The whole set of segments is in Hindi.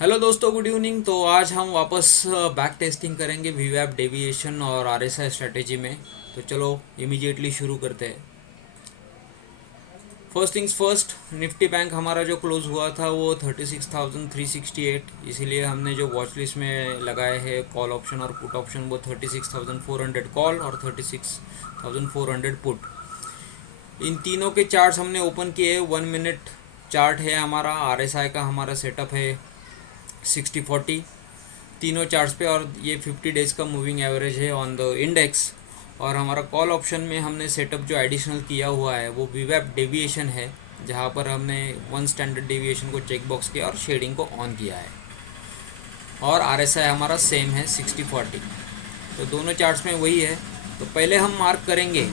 हेलो दोस्तों, गुड इवनिंग। तो आज हम वापस बैक टेस्टिंग करेंगे वीवैप डेविएशन और आरएसआई स्ट्रेटेजी में। तो चलो इमीडिएटली शुरू करते हैं। First things first, Nifty bank हमारा जो क्लोज हुआ था वो 36,368, इसीलिए हमने जो वॉच लिस्ट में लगाए हैं कॉल ऑप्शन और पुट ऑप्शन वो 36,400 कॉल और 36,400 पुट। इन तीनों के चार्ट्स हमने ओपन किए। 1 मिनट चार्ट है हमारा, आरएसआई का हमारा सेटअप है 60-40 तीनों चार्ट्स पे, और ये 50 डेज का मूविंग एवरेज है ऑन द इंडेक्स। और हमारा कॉल ऑप्शन में हमने सेटअप जो एडिशनल किया हुआ है वो वीवैप डेविएशन है, जहाँ पर हमने वन स्टैंडर्ड डेविएशन को चेक बॉक्स किया और शेडिंग को ऑन किया है। और आरएसआई हमारा सेम है 60-40, तो दोनों चार्ट्स में वही है। तो पहले हम मार्क करेंगे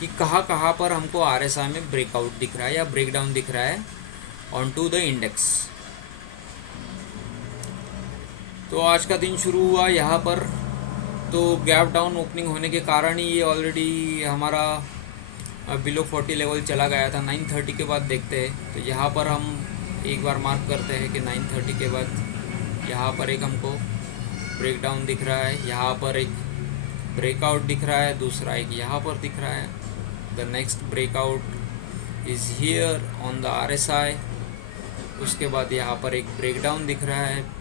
कि कहाँ कहाँ पर हमको आरएसआई में ब्रेकआउट दिख रहा है या ब्रेकडाउन दिख रहा है ऑन टू द इंडेक्स। तो आज का दिन शुरू हुआ यहाँ पर, तो गैप डाउन ओपनिंग होने के कारण ही ये ऑलरेडी हमारा बिलो 40 लेवल चला गया था। 9:30 के बाद देखते हैं, तो यहाँ पर हम एक बार मार्क करते हैं कि 9:30 के बाद यहाँ पर एक हमको ब्रेक डाउन दिख रहा है, यहाँ पर एक ब्रेकआउट दिख रहा है, दूसरा एक यहाँ पर दिख रहा है। The next breakout is here on the RSI. उसके बाद यहाँ पर एक ब्रेक डाउन दिख रहा है।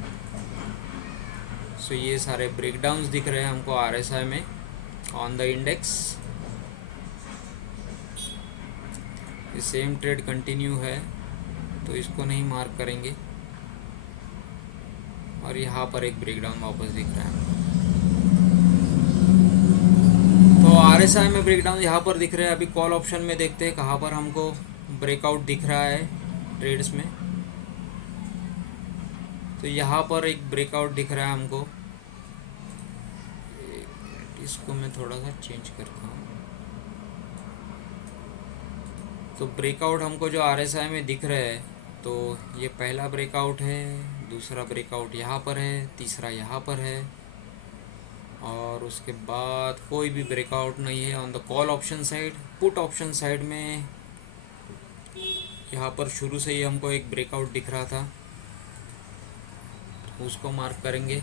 सो ये सारे ब्रेकडाउन्स दिख रहे हैं हमको आरएसआई में ऑन द इंडेक्स। ये सेम ट्रेड कंटिन्यू है, तो इसको नहीं मार्क करेंगे। और यहाँ पर एक ब्रेकडाउन वापस दिख रहा है, तो आरएसआई में ब्रेकडाउन यहाँ पर दिख रहे हैं। अभी कॉल ऑप्शन में देखते हैं कहाँ पर हमको ब्रेकआउट दिख रहा है ट्रेड्स में। तो यहाँ पर एक ब्रेकआउट दिख रहा है हमको। इसको मैं थोड़ा सा चेंज करता हूँ। तो ब्रेकआउट हमको जो आरएसआई में दिख रहे हैं, तो ये पहला ब्रेकआउट है, दूसरा ब्रेकआउट यहाँ पर है, तीसरा यहाँ पर है, और उसके बाद कोई भी ब्रेकआउट नहीं है on the call option side. Put option side में यहाँ पर शुरू से ही हमको एक ब्रेकआउट दिख रहा था, उसको मार्क करेंगे।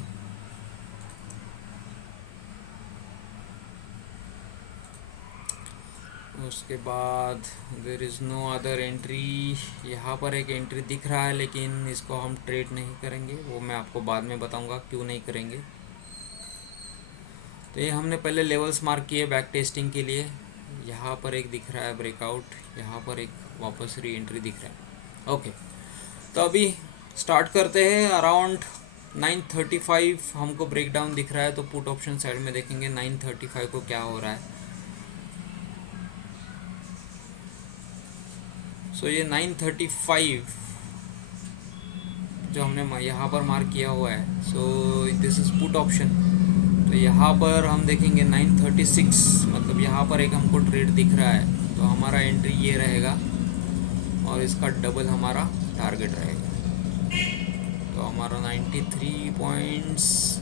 उसके बाद there is no other entry. यहाँ पर एक एंट्री दिख रहा है, लेकिन इसको हम ट्रेड नहीं करेंगे, वो मैं आपको बाद में बताऊंगा क्यों नहीं करेंगे। तो ये हमने पहले लेवल्स मार्क किए बैक टेस्टिंग के लिए। यहाँ पर एक दिख रहा है ब्रेकआउट, यहाँ पर एक वापस री एंट्री दिख रहा है। ओके, तो अभी स्टार्ट करते हैं। अराउंड 9:35 हमको ब्रेकडाउन दिख रहा है, तो पुट ऑप्शन साइड में देखेंगे 9:35 को क्या हो रहा है। सो ये 9:35 जो हमने यहाँ पर मार्क किया हुआ है, so this is put option. तो यहाँ पर हम देखेंगे 9:36, मतलब यहाँ पर एक हमको ट्रेड दिख रहा है, तो हमारा एंट्री ये रहेगा और इसका डबल हमारा टारगेट रहेगा। तो हमारा 93 पॉइंट्स,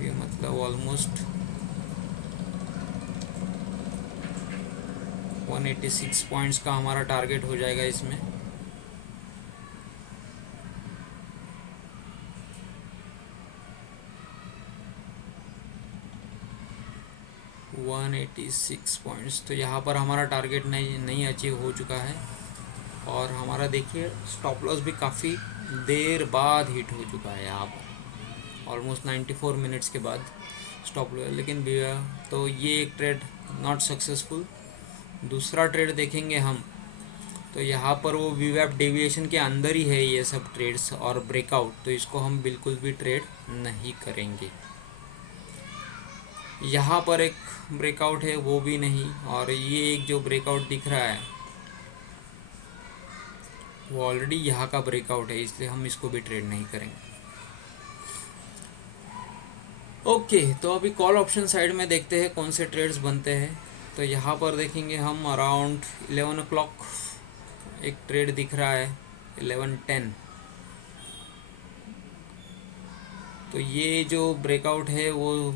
ये मतलब ऑलमोस्ट 186 पॉइंट्स का हमारा टारगेट हो जाएगा इसमें। वन 186 पॉइंट्स, तो यहाँ पर हमारा टारगेट नहीं अचीव हो चुका है। और हमारा देखिए स्टॉप लॉस भी काफ़ी देर बाद हिट हो चुका है यहाँ पर, ऑलमोस्ट 94 मिनट्स के बाद स्टॉप लॉस। लेकिन तो ये एक ट्रेड नॉट सक्सेसफुल। दूसरा ट्रेड देखेंगे हम, तो यहाँ पर वो वीवैप डेविएशन के अंदर ही है ये सब ट्रेड्स और ब्रेकआउट, तो इसको हम बिल्कुल भी ट्रेड नहीं करेंगे। यहाँ पर एक ब्रेकआउट है, वो भी नहीं, और ये एक जो ब्रेकआउट दिख रहा है वो ऑलरेडी यहाँ का ब्रेकआउट है, इसलिए हम इसको भी ट्रेड नहीं करेंगे। ओके, तो अभी कॉल ऑप्शन साइड में देखते हैं कौन से ट्रेड्स बनते हैं। तो यहाँ पर देखेंगे हम अराउंड 11 o'clock एक ट्रेड दिख रहा है 11:10। तो ये जो ब्रेकआउट है वो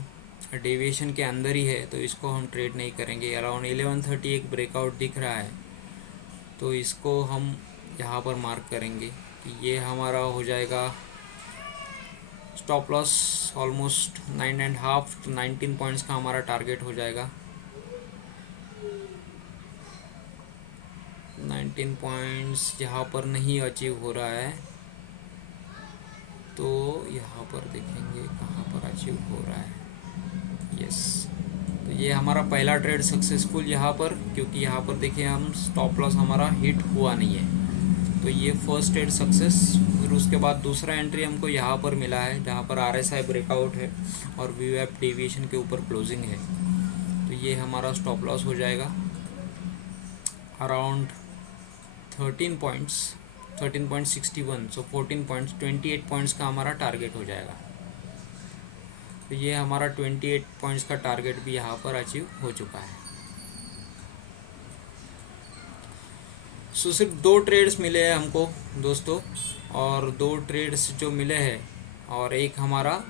डेविएशन के अंदर ही है, तो इसको हम ट्रेड नहीं करेंगे। अराउंड 11:30 एक ब्रेकआउट दिख रहा है, तो इसको हम यहाँ पर मार्क करेंगे कि ये हमारा हो जाएगा stop loss almost 9.5 to 19 points का हमारा टारगेट हो जाएगा। 19 पॉइंट्स यहाँ पर नहीं अचीव हो रहा है, तो यहाँ पर देखेंगे कहाँ पर अचीव हो रहा है। यस, तो ये हमारा पहला ट्रेड सक्सेसफुल यहाँ पर, क्योंकि यहाँ पर देखिए हम स्टॉप लॉस हमारा हिट हुआ नहीं है, तो ये फर्स्ट ट्रेड सक्सेस। फिर उसके बाद दूसरा एंट्री हमको यहाँ पर मिला है जहाँ पर RSI ब्रेकआउट है और VWAP डेविएशन के ऊपर क्लोजिंग है, तो ये हमारा स्टॉप लॉस हो जाएगा अराउंड 13 पॉइंट्स, 13.61, सो 14 पॉइंट्स, 28 पॉइंट्स का हमारा टारगेट हो जाएगा। तो ये हमारा 28 पॉइंट्स का टारगेट भी यहाँ पर अचीव हो चुका है। सो सिर्फ 2 ट्रेड्स मिले हैं हमको दोस्तों, और 2 ट्रेड्स जो मिले हैं और एक हमारा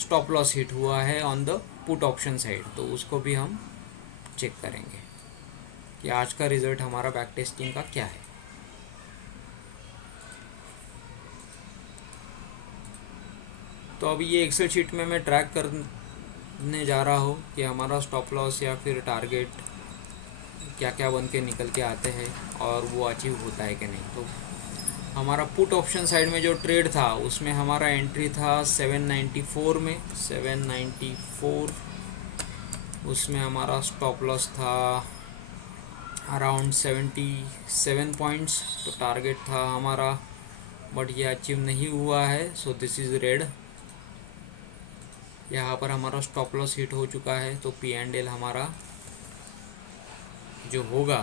स्टॉप लॉस हिट हुआ है on the put option side, तो उसको भी हम चेक करेंगे कि आज का रिज़ल्ट हमारा बैक टेस्टिंग का क्या है। तो अभी ये एक्सेल शीट में मैं ट्रैक करने जा रहा हूँ कि हमारा स्टॉप लॉस या फिर टारगेट क्या क्या बन के निकल के आते हैं और वो अचीव होता है कि नहीं। तो हमारा पुट ऑप्शन साइड में जो ट्रेड था उसमें हमारा एंट्री था 794 में, 794, उसमें हमारा स्टॉप लॉस था अराउंड 77 पॉइंट्स, तो टारगेट था हमारा, बट ये अचीव नहीं हुआ है, सो दिस इज़ रेड। यहाँ पर हमारा स्टॉप लॉस हिट हो चुका है, तो P&L हमारा जो होगा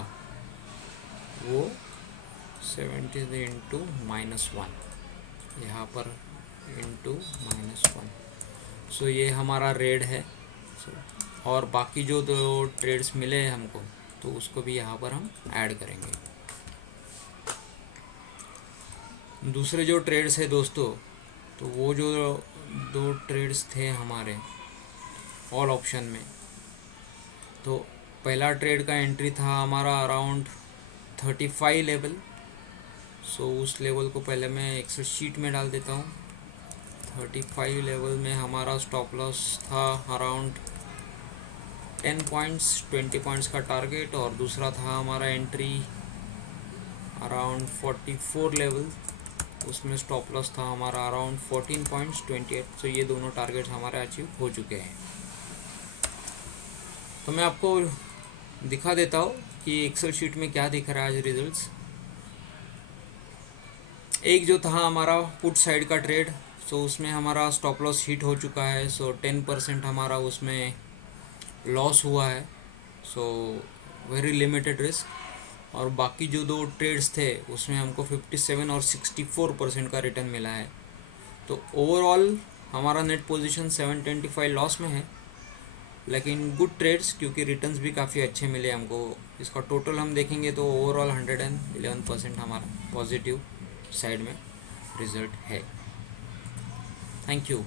वो 70 इंटू -1, यहाँ पर इंटू -1, सो ये हमारा रेड है। और बाकी जो 2 ट्रेड्स मिले हैं हमको, तो उसको भी यहाँ पर हम ऐड करेंगे। दूसरे जो ट्रेड्स है दोस्तों, तो वो जो 2 ट्रेड्स थे हमारे ऑल ऑप्शन में, तो पहला ट्रेड का एंट्री था हमारा अराउंड 35 लेवल, सो उस लेवल को पहले मैं एक्सेल शीट में डाल देता हूँ। 35 लेवल में हमारा स्टॉप लॉस था अराउंड 10 पॉइंट्स, 20 पॉइंट्स का टारगेट, और दूसरा था हमारा एंट्री अराउंड 44 लेवल, उसमें स्टॉप लॉस था हमारा अराउंड 14 पॉइंट्स, 28, सो ये दोनों टारगेट्स हमारे अचीव हो चुके हैं। तो मैं आपको दिखा देता हूँ कि एक्सेल शीट में क्या दिख रहा है आज रिजल्ट्स। एक जो था हमारा पुट साइड का ट्रेड, सो उसमें हमारा स्टॉप लॉस हिट हो चुका है, सो 10% हमारा उसमें लॉस हुआ है, सो वेरी लिमिटेड रिस्क। और बाकी जो 2 ट्रेड्स थे उसमें हमको 57 और 64% का रिटर्न मिला है, तो ओवरऑल हमारा नेट पोजीशन 725 लॉस में है, लेकिन गुड ट्रेड्स, क्योंकि रिटर्न्स भी काफ़ी अच्छे मिले हमको। इसका टोटल हम देखेंगे तो ओवरऑल 111% हमारा पॉजिटिव साइड में रिजल्ट है। Thank you.